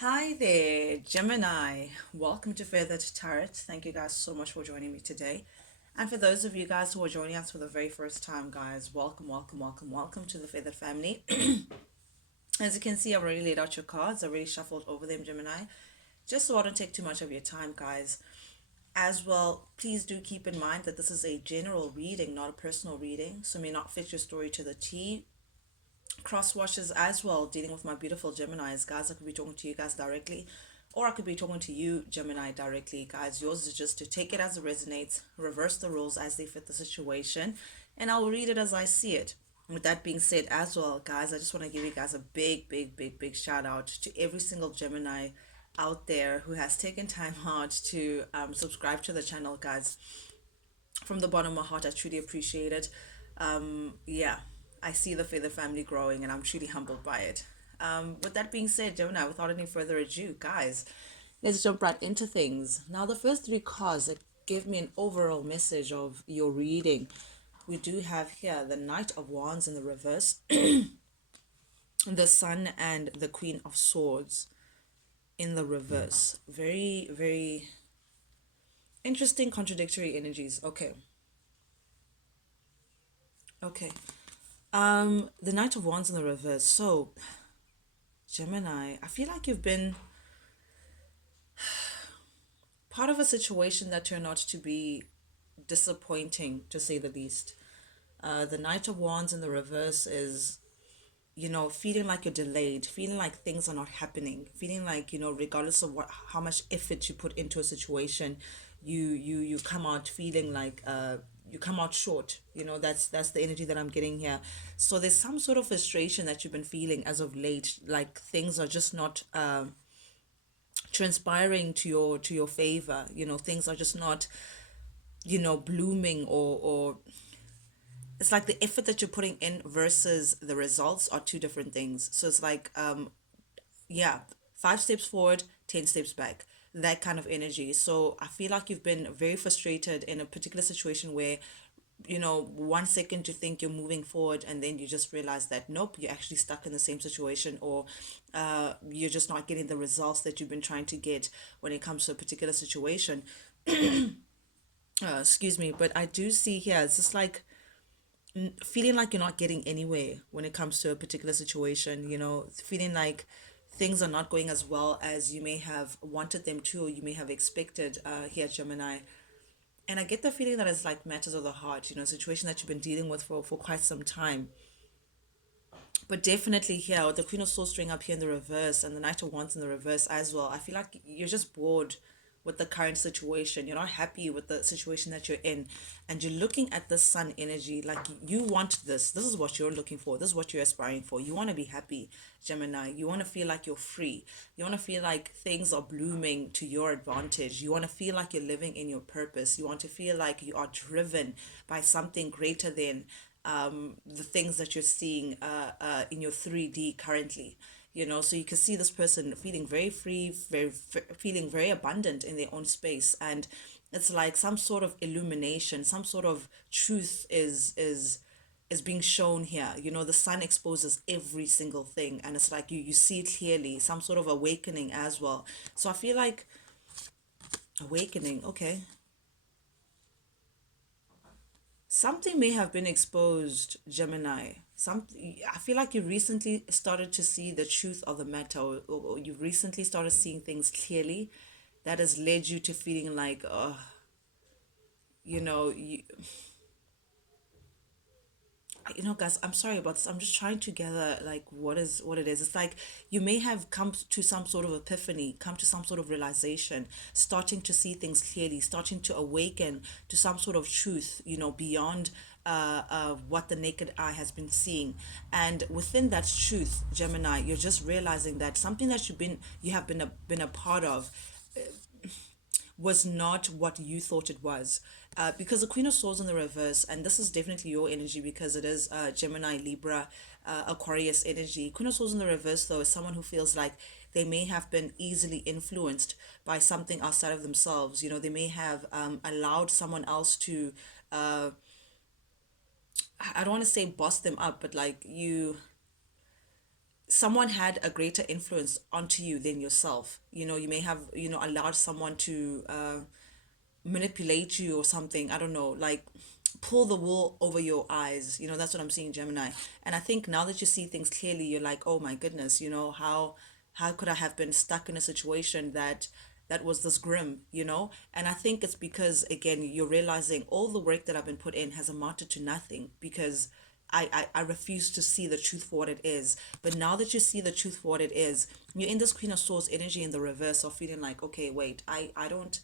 Hi there, Gemini. Welcome to Feathered Tarot. Thank you guys so much for joining me today. And for those of you guys who are joining us for the very first time, guys, welcome, welcome, welcome, welcome to the Feathered family. As you can see, I've already laid out your cards. I've already shuffled over them, Gemini. Just so I don't take too much of your time, guys. As well, please do keep in mind that this is a general reading, not a personal reading, so may not fit your story to the T. Cross washes as well, dealing with my beautiful Geminis, guys. I could be talking to you guys directly, or I could be talking to you, Gemini, directly, guys. Yours is just to take it as it resonates, reverse the rules as they fit the situation, and I'll read it as I see it. With that being said, as well, guys, I just want to give you guys a big, big, big, big shout out to every single Gemini out there who has taken time out to subscribe to the channel, guys. From the bottom of my heart, I truly appreciate it. Yeah, I see the Feather family growing, and I'm truly humbled by it. With that being said, Jonah, without any further ado, guys, let's jump right into things. Now, the first three cards that give me an overall message of your reading, we do have here the Knight of Wands in the reverse, the Sun, and the Queen of Swords in the reverse. Very, very interesting, contradictory energies. Okay, okay. The Knight of Wands in the reverse. So, Gemini, I feel like you've been part of a situation that turned out to be disappointing, to say the least. The Knight of Wands in the reverse is, feeling like you're delayed, feeling like things are not happening, feeling like, regardless of how much effort you put into a situation, you come out feeling like you come out short. That's the energy that I'm getting here. So there's some sort of frustration that you've been feeling as of late, like things are just not transpiring to your favor. Things are just not blooming, or it's like the effort that you're putting in versus the results are two different things. So it's like yeah, 5 steps forward, 10 steps back, that kind of energy. So I feel like you've been very frustrated in a particular situation where 1 second you think you're moving forward, and then you just realize that nope, you're actually stuck in the same situation, or you're just not getting the results that you've been trying to get when it comes to a particular situation. Excuse me, but I do see here it's just like feeling like you're not getting anywhere when it comes to a particular situation, feeling like things are not going as well as you may have wanted them to, or you may have expected, here, Gemini. And I get the feeling that it's like matters of the heart, a situation that you've been dealing with for quite some time. But definitely here, with the Queen of Swords string up here in the reverse and the Knight of Wands in the reverse as well, I feel like you're just bored with the current situation. You're not happy with the situation that you're in. And you're looking at the Sun energy like you want this. This is what you're looking for. This is what you're aspiring for. You want to be happy, Gemini. You want to feel like you're free. You want to feel like things are blooming to your advantage. You want to feel like you're living in your purpose. You want to feel like you are driven by something greater than the things that you're seeing in your 3D currently. So you can see this person feeling very free, feeling very abundant in their own space, and it's like some sort of illumination, some sort of truth is being shown here. The sun exposes every single thing, and it's like you see it clearly, some sort of awakening as well. So I feel like awakening, okay, something may have been exposed, Gemini. I feel like you recently started to see the truth of the matter, or you've recently started seeing things clearly, that has led you to feeling like, you know, you, guys, I'm sorry about this. I'm just trying to gather like what it is. It's like you may have come to some sort of epiphany, come to some sort of realization, starting to see things clearly, starting to awaken to some sort of truth, beyond what the naked eye has been seeing. And within that truth, Gemini, you're just realizing that something that you have been a part of was not what you thought it was. Because the Queen of Swords in the reverse, and this is definitely your energy because it is Gemini, Libra, Aquarius energy. Queen of Swords in the reverse, though, is someone who feels like they may have been easily influenced by something outside of themselves. They may have allowed someone else to, I don't want to say boss them up, but like someone had a greater influence onto you than yourself. You may have, allowed someone to manipulate you or something. I don't know, like pull the wool over your eyes. That's what I'm seeing, Gemini. And I think now that you see things clearly, you're like, oh my goodness, how could I have been stuck in a situation that was this grim. And I think it's because, again, you're realizing all the work that I've been put in has amounted to nothing, because I refuse to see the truth for what it is. But now that you see the truth for what it is, you're in this Queen of Swords energy in the reverse of feeling like, okay, wait, I don't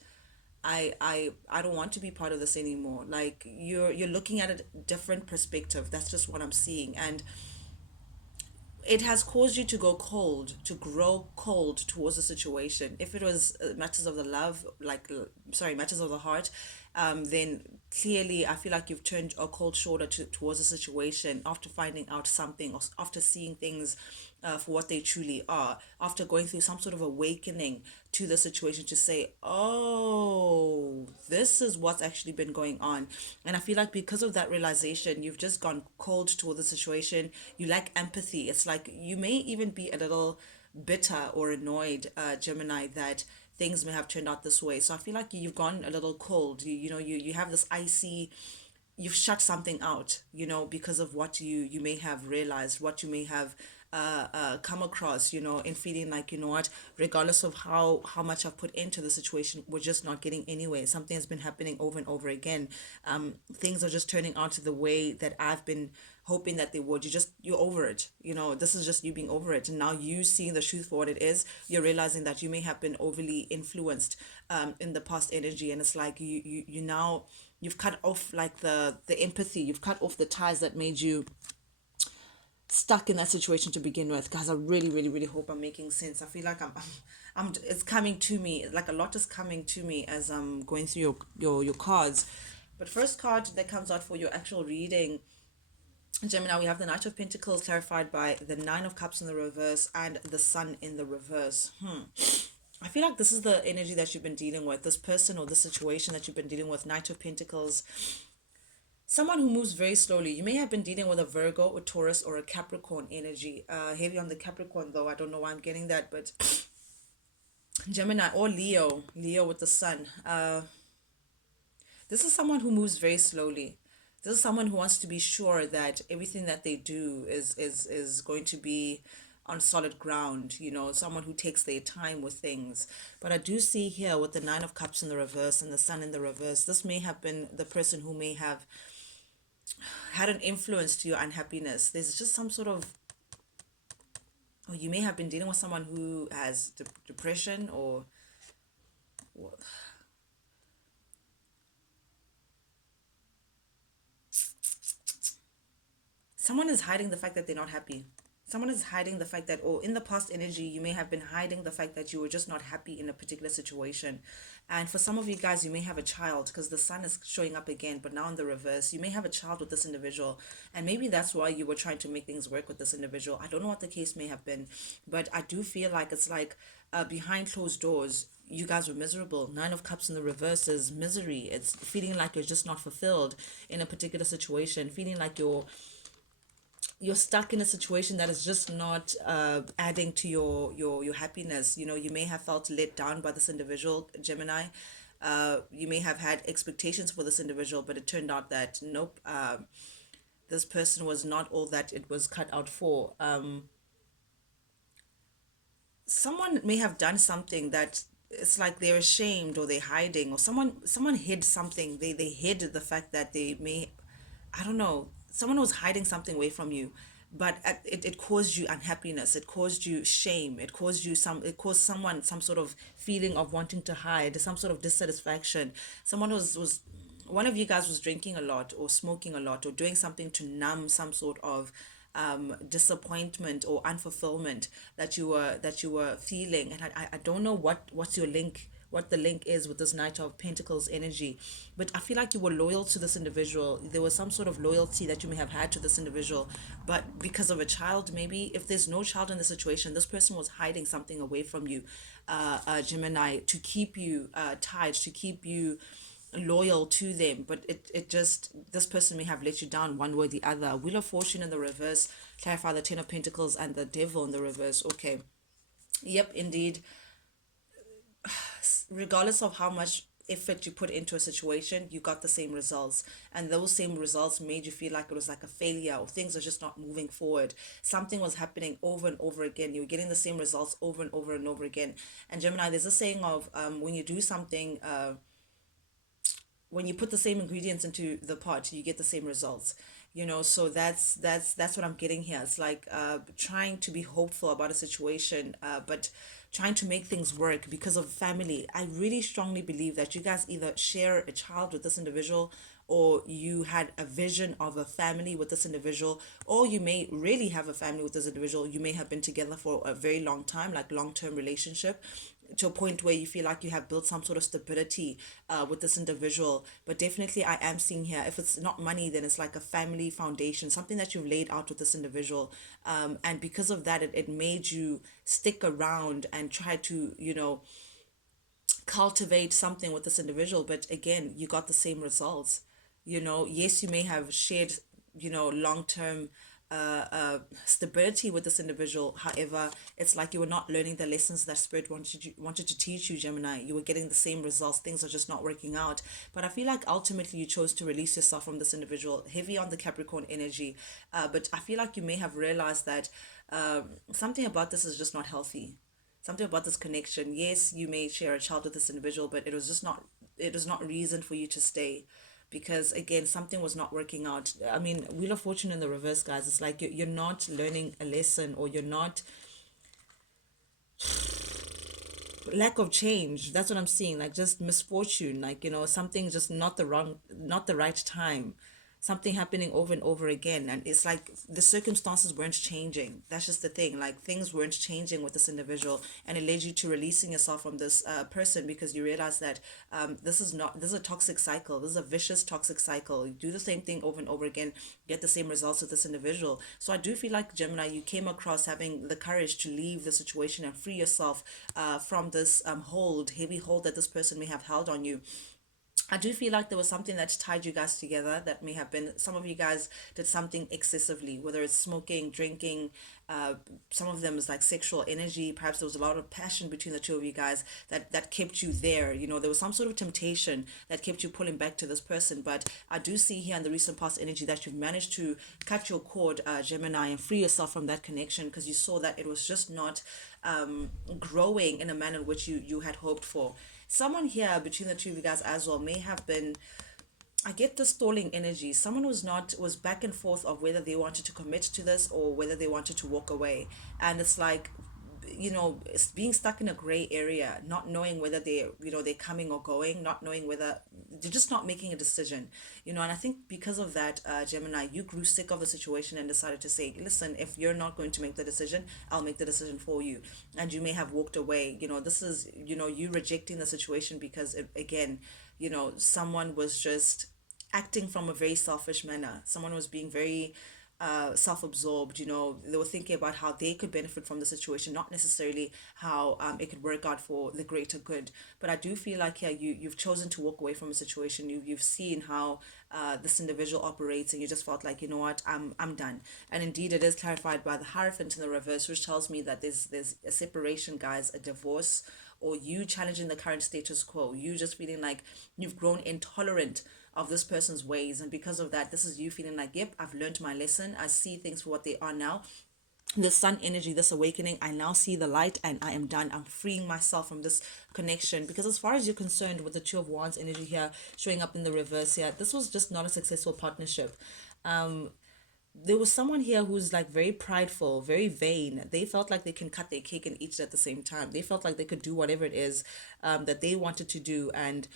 want to be part of this anymore. Like, you're looking at a different perspective. That's just what I'm seeing. And it has caused you to go cold, to grow cold towards the situation. If it was matters of the love, like, sorry, matters of the heart, then clearly I feel like you've turned a cold shoulder towards the situation after finding out something, or after seeing things for what they truly are, after going through some sort of awakening to the situation, to say, oh, this is what's actually been going on. And I feel like because of that realization, you've just gone cold toward the situation. You lack empathy. It's like you may even be a little bitter or annoyed, Gemini, that things may have turned out this way. So I feel like you've gone a little cold. You have this icy, you've shut something out, because of what you may have realized, what you may have come across, in feeling like, what, regardless of how much I've put into the situation, we're just not getting anywhere. Something has been happening over and over again. Things are just turning out to the way that I've been hoping that they would. You're over it. This is just you being over it. And now you seeing the truth for what it is, you're realizing that you may have been overly influenced in the past energy. And it's like you now, you've cut off like the empathy, you've cut off the ties that made you stuck in that situation to begin with. Guys, I really, really, really hope I'm making sense. I feel like it's coming to me, like a lot is coming to me as I'm going through your cards. But first card that comes out for your actual reading, Gemini, we have the Knight of Pentacles clarified by the Nine of Cups in the reverse and the Sun in the reverse. I feel like this is the energy that you've been dealing with, this person or the situation that you've been dealing with. Knight of Pentacles, someone who moves very slowly. You may have been dealing with a Virgo, a Taurus, or a Capricorn energy. Heavy on the Capricorn, though. I don't know why I'm getting that, but Gemini or Leo with the Sun. This is someone who moves very slowly. This is someone who wants to be sure that everything that they do is going to be on solid ground, someone who takes their time with things. But I do see here with the Nine of Cups in the reverse and the Sun in the reverse, this may have been the person who may have had an influence to your unhappiness. There's just some sort of, or you may have been dealing with someone who has depression, or someone is hiding the fact that they're not happy. Someone is hiding the fact that, or in the past energy, you may have been hiding the fact that you were just not happy in a particular situation. And for some of you guys, you may have a child, because the Sun is showing up again, but now in the reverse. You may have a child with this individual, and maybe that's why you were trying to make things work with this individual. I don't know what the case may have been, but I do feel like it's like behind closed doors, you guys were miserable. Nine of Cups in the reverse is misery. It's feeling like you're just not fulfilled in a particular situation, feeling like you're stuck in a situation that is just not adding to your happiness. You may have felt let down by this individual, Gemini. You may have had expectations for this individual, but it turned out that nope, this person was not all that it was cut out for. Someone may have done something that it's like they're ashamed, or they're hiding, or someone hid something. They hid the fact that they may, I don't know, someone was hiding something away from you, but it caused you unhappiness, it caused you shame, it caused someone some sort of feeling of wanting to hide, some sort of dissatisfaction. Someone was one of you guys was drinking a lot, or smoking a lot, or doing something to numb some sort of disappointment or unfulfillment that you were feeling. And I don't know what's your link, what the link is with this Knight of Pentacles energy, but I feel like you were loyal to this individual. There was some sort of loyalty that you may have had to this individual, but because of a child, maybe if there's no child in the situation, this person was hiding something away from you, Gemini, to keep you tied, to keep you loyal to them, but it just, this person may have let you down one way or the other. Wheel of Fortune in the reverse, clarify the Ten of Pentacles and the Devil in the reverse. Okay. Yep, indeed. Regardless of how much effort you put into a situation, you got the same results. And those same results made you feel like it was like a failure, or things are just not moving forward. Something was happening over and over again. You were getting the same results over and over and over again. And Gemini, there's a saying of, when you do something, when you put the same ingredients into the pot, you get the same results. So that's what I'm getting here. It's like, trying to be hopeful about a situation, but trying to make things work because of family. I really strongly believe that you guys either share a child with this individual, or you had a vision of a family with this individual, or you may really have a family with this individual. You may have been together for a very long time, like long-term relationship, to a point where you feel like you have built some sort of stability, with this individual. But definitely, I am seeing here, if it's not money, then it's like a family foundation, something that you've laid out with this individual. And because of that, it made you stick around and try to, cultivate something with this individual. But again, you got the same results. Yes, you may have shared, long term, stability with this individual. However, it's like you were not learning the lessons that spirit wanted to teach you, Gemini. You were getting the same results. Things are just not working out. But I feel like ultimately you chose to release yourself from this individual, heavy on the Capricorn energy. But I feel like you may have realized that, something about this is just not healthy. Something about this connection. Yes, you may share a child with this individual, but it was not reason for you to stay, because again, something was not working out. I mean, Wheel of Fortune in the reverse, guys, it's like you're not learning a lesson, or you're not, lack of change. That's what I'm seeing. Like, just misfortune, like, something just not the right time, something happening over and over again. And it's like the circumstances weren't changing. That's just the thing. Like, things weren't changing with this individual, and it led you to releasing yourself from this, person, because you realize that, this is a toxic cycle. This is a vicious toxic cycle. You do the same thing over and over again, get the same results with this individual. So I do feel like, Gemini, you came across having the courage to leave the situation and free yourself, from this, heavy hold that this person may have held on you. I do feel like there was something that tied you guys together, that may have been, some of you guys did something excessively, whether it's smoking, drinking, some of them is like sexual energy. Perhaps there was a lot of passion between the two of you guys that kept you there. There was some sort of temptation that kept you pulling back to this person. But I do see here in the recent past energy that you've managed to cut your cord, Gemini, and free yourself from that connection, because you saw that it was just not, growing in a manner in which you had hoped for. Someone here between the two of you guys as well may have been, I get the stalling energy. Someone was back and forth of whether they wanted to commit to this, or whether they wanted to walk away. And it's like, it's being stuck in a gray area, not knowing whether they're coming or going, not knowing whether they're just not making a decision. And I think because of that, Gemini, you grew sick of the situation and decided to say, listen, if you're not going to make the decision, I'll make the decision for you. And you may have walked away. This is, you rejecting the situation because, again, someone was just acting from a very selfish manner. Someone was being very, self-absorbed. They were thinking about how they could benefit from the situation, not necessarily how, it could work out for the greater good. But I do feel like, yeah, you've chosen to walk away from a situation. You've seen how, this individual operates, and you just felt like, what, I'm done. And indeed, it is clarified by the Hierophant in the reverse, which tells me that there's a separation, guys, a divorce, or you challenging the current status quo. You just feeling like you've grown intolerant of this person's ways, and because of that, this is you feeling like, yep, I've learned my lesson. I see things for what they are now. The sun energy, this awakening, I now see the light, and I am done. I'm freeing myself from this connection, because as far as you're concerned, with the Two of Wands energy here showing up in the reverse here, this was just not a successful partnership. There was someone here who's like very prideful, very vain. They felt like they can cut their cake and eat it at the same time. They felt like they could do whatever it is, that they wanted to do. And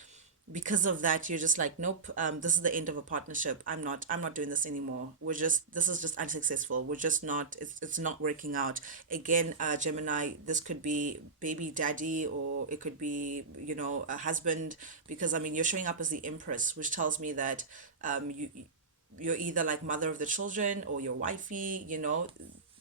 because of that, you're just like, nope, this is the end of a partnership. I'm not doing this anymore. This is just unsuccessful. We're just not, it's not working out. Again, Gemini, this could be baby daddy, or it could be, a husband, because I mean, you're showing up as the Empress, which tells me that, you're either like mother of the children, or your wifey,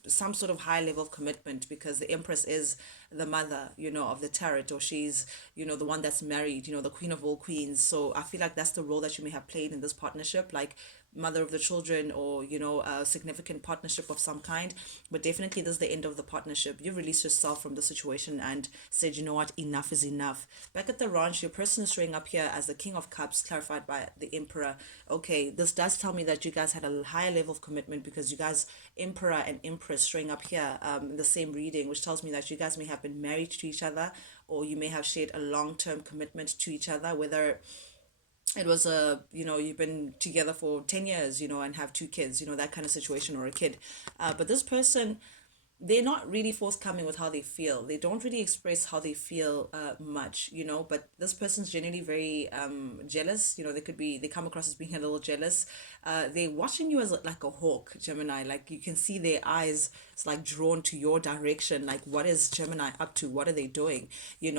some sort of high level of commitment, because the Empress is the mother, of the tarot, or she's, the one that's married, the queen of all queens. So I feel like that's the role that you may have played in this partnership, like mother of the children, or a significant partnership of some kind. But definitely this is the end of the partnership. You released yourself from the situation and said, you know what, enough is enough. Back at the ranch, your person is showing up here as the King of Cups, clarified by the Emperor. Okay, this does tell me that you guys had a higher level of commitment, because you guys, Emperor and Empress, showing up here in the same reading, which tells me that you guys may have been married to each other, or you may have shared a long-term commitment to each other, whether it was you've been together for 10 years, and have two kids, that kind of situation, or a kid. But this person, they're not really forthcoming with how they feel. They don't really express how they feel much, but this person's generally very jealous. They come across as being a little jealous. They're watching you as like a hawk, Gemini. Like you can see their eyes, it's like drawn to your direction. Like, what is Gemini up to? What are they doing?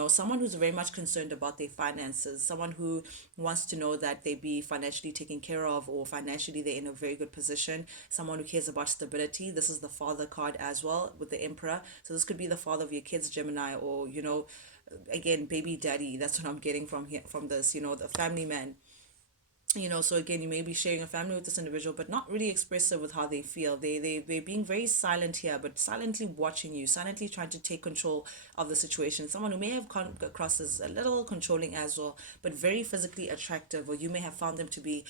Someone who's very much concerned about their finances, someone who wants to know that they be financially taken care of, or financially they're in a very good position, someone who cares about stability. This is the father card as well with the Emperor. So this could be the father of your kids, Gemini, or, again, baby daddy. That's what I'm getting from here, from this, the family man. So again, you may be sharing a family with this individual, but not really expressive with how they feel. They're being very silent here, but silently watching you, silently trying to take control of the situation. Someone who may have come across as a little controlling as well, but very physically attractive, or you may have found them to be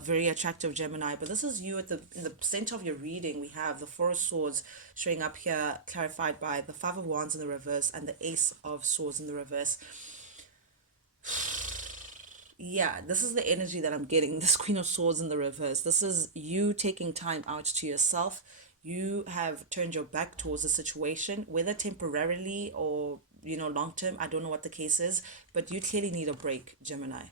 very attractive, Gemini. But this is you at in the center of your reading. We have the Four of Swords showing up here, clarified by the Five of Wands in the reverse and the Ace of Swords in the reverse. Yeah, this is the energy that I'm getting. This Queen of Swords in the reverse. This is you taking time out to yourself. You have turned your back towards the situation, whether temporarily or, long term. I don't know what the case is, but you clearly need a break, Gemini.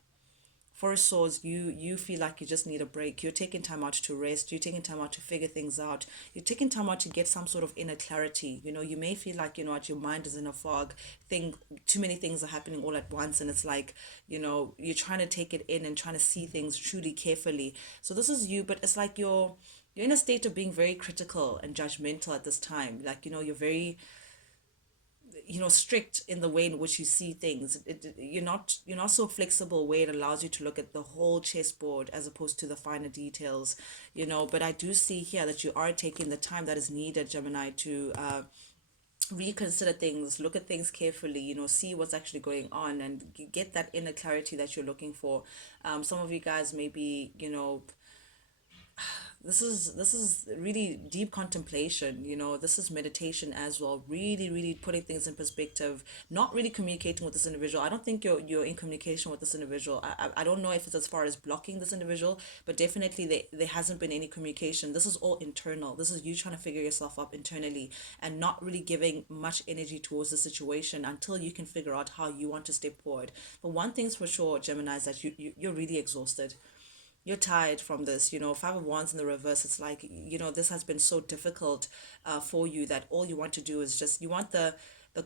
Four of Swords, you feel like you just need a break. You're taking time out to rest. You're taking time out to figure things out. You're taking time out to get some sort of inner clarity. You may feel like, what, your mind is in a fog. Too many things are happening all at once, and it's like, you're trying to take it in and trying to see things truly carefully. So this is you, but it's like you're in a state of being very critical and judgmental at this time. Like, you're very, strict in the way in which you see things. You're not so flexible, where it allows you to look at the whole chessboard as opposed to the finer details. But I do see here that you are taking the time that is needed, Gemini, to reconsider things, look at things carefully, see what's actually going on, and get that inner clarity that you're looking for. Some of you guys may be, this is really deep contemplation. This is meditation as well, really, really putting things in perspective, not really communicating with this individual. I don't think you're in communication with this individual. I don't know if it's as far as blocking this individual, but definitely there hasn't been any communication. This is all internal. This is you trying to figure yourself up internally, and not really giving much energy towards the situation until you can figure out how you want to step forward. But one thing's for sure, Gemini, is that you're really exhausted. You're tired from this. Five of Wands in the reverse, it's like, this has been so difficult for you, that all you want to do is just, you want the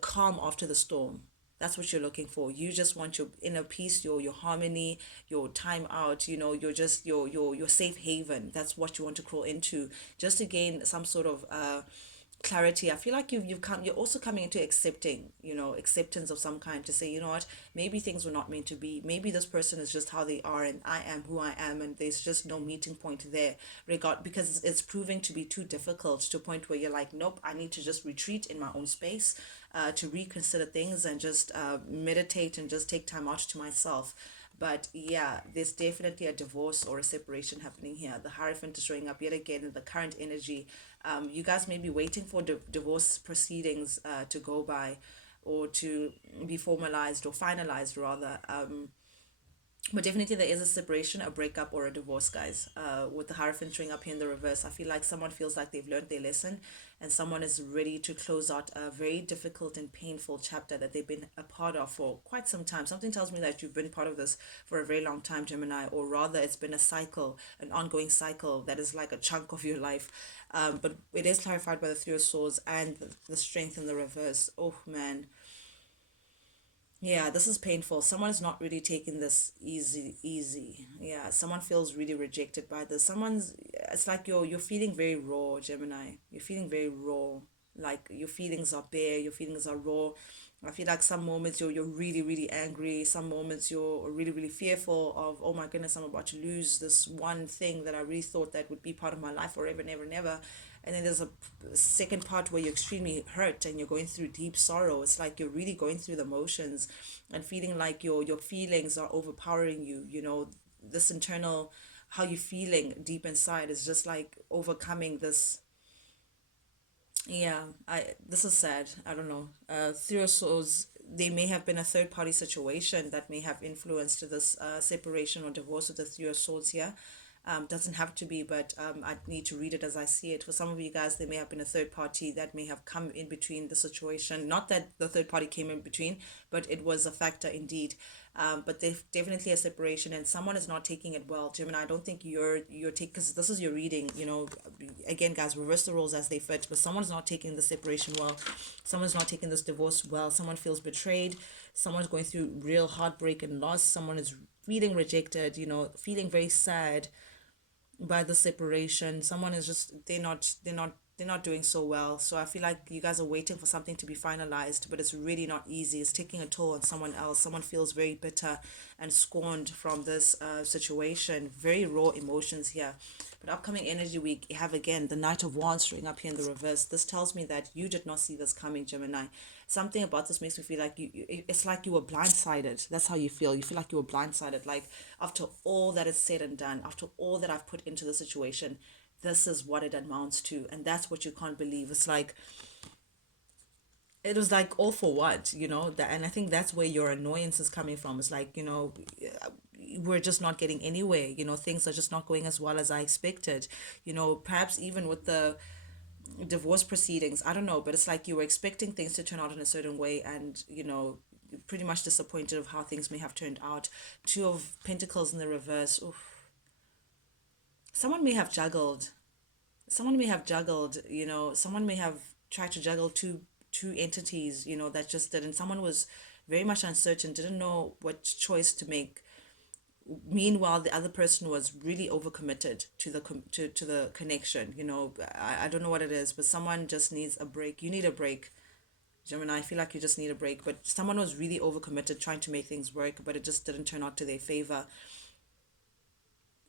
calm after the storm. That's what you're looking for. You just want your inner peace, your harmony, your time out. You're just your safe haven. That's what you want to crawl into, just to gain some sort of clarity. I feel like you're also coming into accepting, acceptance of some kind, to say, what, maybe things were not meant to be. Maybe this person is just how they are, and I am who I am, and there's just no meeting point there, because it's proving to be too difficult, to a point where you're like, nope, I need to just retreat in my own space, to reconsider things, and just meditate, and just take time out to myself. But yeah, there's definitely a divorce or a separation happening here. The Hierophant is showing up yet again in the current energy. You guys may be waiting for divorce proceedings to go by, or to be formalized, or finalized rather. But definitely there is a separation, a breakup, or a divorce, guys. With the Hierophant showing up here in the reverse, I feel like someone feels like they've learned their lesson, and someone is ready to close out a very difficult and painful chapter that they've been a part of for quite some time. Something tells me that you've been part of this for a very long time, Gemini, or rather it's been a cycle, an ongoing cycle that is like a chunk of your life. But it is clarified by the Three of Swords and the Strength in the reverse. Oh man, Yeah, this is painful. Someone is not really taking this easy. Yeah, someone feels really rejected by this. It's like you're feeling very raw, Gemini. You're feeling very raw. Like your feelings are bare, your feelings are raw. I feel like some moments you're really, really angry. Some moments you're really, really fearful of, oh my goodness, I'm about to lose this one thing that I really thought that would be part of my life forever, never, never. And then there's a second part where you're extremely hurt and you're going through deep sorrow. It's like you're really going through the motions and feeling like your feelings are overpowering you. This internal, how you're feeling deep inside is just like overcoming this. Yeah, I this is sad. I don't know. Through souls, they may have been a third party situation that may have influenced this separation or divorce of the three of swords here. Doesn't have to be, but I need to read it as I see it. For some of you guys, there may have been a third party that may have come in between the situation. Not that the third party came in between, but it was a factor indeed. But there's definitely a separation, and someone is not taking it well. Gemini, I don't think you're taking, because this is your reading. Again, guys, reverse the roles as they fit. But someone's not taking the separation well. Someone's not taking this divorce well. Someone feels betrayed. Someone's going through real heartbreak and loss. Someone is feeling rejected. Feeling very sad by the separation. Someone is just they're not doing so well. So I feel like you guys are waiting for something to be finalized, but it's really not easy. It's taking a toll on someone else. Someone feels very bitter and scorned from this situation. Very raw emotions here. But upcoming energy week, you have again the Knight of Wands showing up here in the reverse. This tells me that you did not see this coming, Gemini. Something about this makes me feel like it's like you were blindsided. That's how you feel. You feel like you were blindsided. Like after all that is said and done, after all that I've put into the situation, this is what it amounts to. And that's what you can't believe. It's like, it was like all for what, and I think that's where your annoyance is coming from. It's like, we're just not getting anywhere. Things are just not going as well as I expected. Perhaps even with the divorce proceedings, I don't know, but it's like you were expecting things to turn out in a certain way, and pretty much disappointed of how things may have turned out. Two of Pentacles in the reverse. Oof. Someone may have juggled. Someone may have juggled. Someone may have tried to juggle two entities. That just didn't. Someone was very much uncertain, didn't know what choice to make. Meanwhile, the other person was really overcommitted to the connection. I don't know what it is, but someone just needs a break. You need a break, Gemini. I feel like you just need a break. But someone was really overcommitted, trying to make things work, but it just didn't turn out to their favor.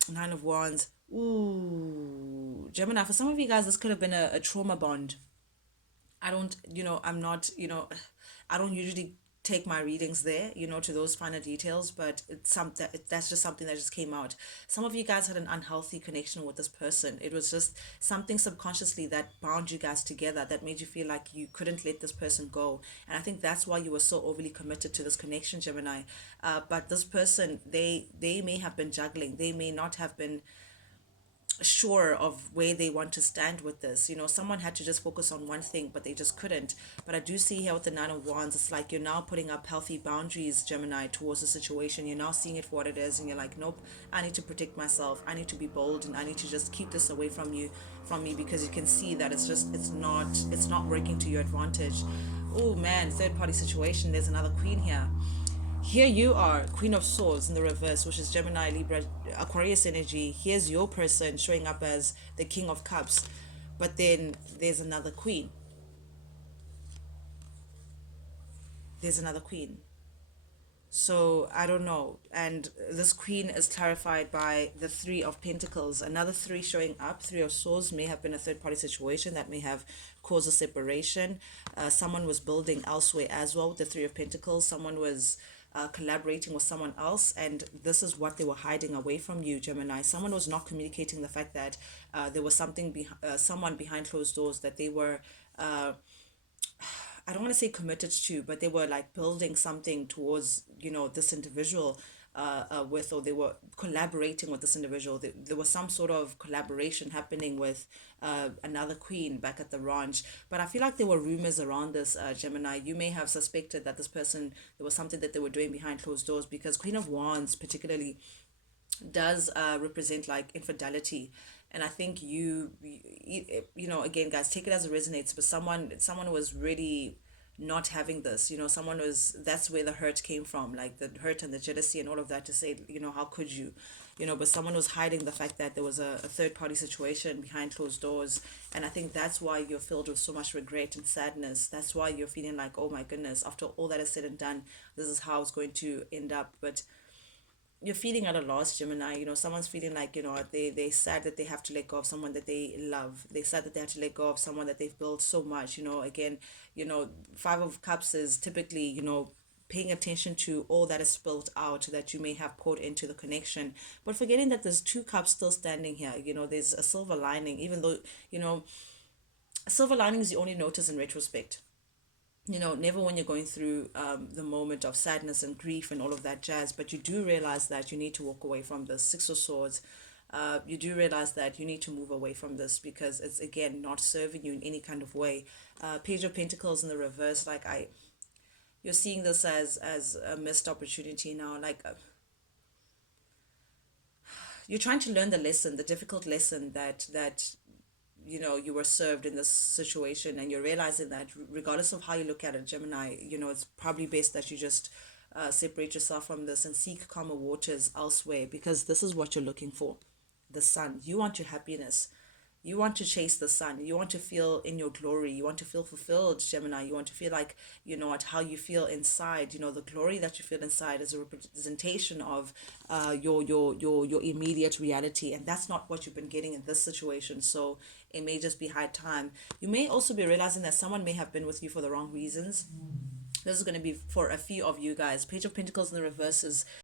Nine of Wands. Ooh, Gemini. For some of you guys, this could have been a trauma bond. I don't, I'm not, I don't usually take my readings there, to those finer details, but that's just something that just came out. Some of you guys had an unhealthy connection with this person. It was just something subconsciously that bound you guys together, that made you feel like you couldn't let this person go. And I think that's why you were so overly committed to this connection, Gemini. But this person, they may have been juggling. They may not have been sure of where they want to stand with this. Someone had to just focus on one thing, but they just couldn't. But I do see here with the Nine of Wands, it's like you're now putting up healthy boundaries, Gemini, towards the situation. You're now seeing it for what it is, and you're like, nope, I need to protect myself. I need to be bold, and I need to just keep this away from me, because you can see that it's not working to your advantage. Oh man, third party situation. There's another queen here. Here you are, Queen of Swords in the reverse, which is Gemini, Libra, Aquarius energy. Here's your person showing up as the King of Cups. But then there's another queen. There's another queen. So I don't know. And this queen is clarified by the Three of Pentacles. Another three showing up. Three of Swords may have been a third party situation that may have caused a separation. Someone was building elsewhere as well with the Three of Pentacles. Someone was collaborating with someone else, and this is what they were hiding away from you, Gemini. Someone was not communicating the fact that there was someone behind closed doors that they were I don't want to say committed to, but they were like building something towards, this individual with, or they were collaborating with this individual. There was some sort of collaboration happening with another queen back at the ranch. But I feel like there were rumors around this, Gemini. You may have suspected that this person, there was something that they were doing behind closed doors, because Queen of Wands particularly does represent like infidelity. And I think again, guys, take it as it resonates, but someone was really not having this. Someone was, that's where the hurt came from, like the hurt and the jealousy and all of that, to say, how could you? But someone was hiding the fact that there was a third party situation behind closed doors. And I think that's why you're filled with so much regret and sadness. That's why you're feeling like, oh my goodness, after all that is said and done, this is how it's going to end up. But you're feeling at a loss, Gemini. Someone's feeling like, they're sad that they have to let go of someone that they love. They're sad that they have to let go of someone that they've built so much. Again, Five of Cups is typically, paying attention to all that is spilled out that you may have poured into the connection, but forgetting that there's two cups still standing here. There's a silver lining, even though, a silver lining is you only notice in retrospect. Never when you're going through the moment of sadness and grief and all of that jazz, but you do realize that you need to walk away from the Six of Swords. You do realize that you need to move away from this because it's, again, not serving you in any kind of way. Page of Pentacles in the reverse, like you're seeing this as a missed opportunity now. Like you're trying to learn the lesson, the difficult lesson that you were served in this situation, and you're realizing that regardless of how you look at it, Gemini, it's probably best that you just separate yourself from this and seek calmer waters elsewhere, because this is what you're looking for. The sun. You want your happiness. You want to chase the sun. You want to feel in your glory. You want to feel fulfilled, Gemini. You want to feel like, at how you feel inside. The glory that you feel inside is a representation of your immediate reality. And that's not what you've been getting in this situation. So it may just be high time. You may also be realizing that someone may have been with you for the wrong reasons. This is going to be for a few of you guys. Page of Pentacles in the reverse is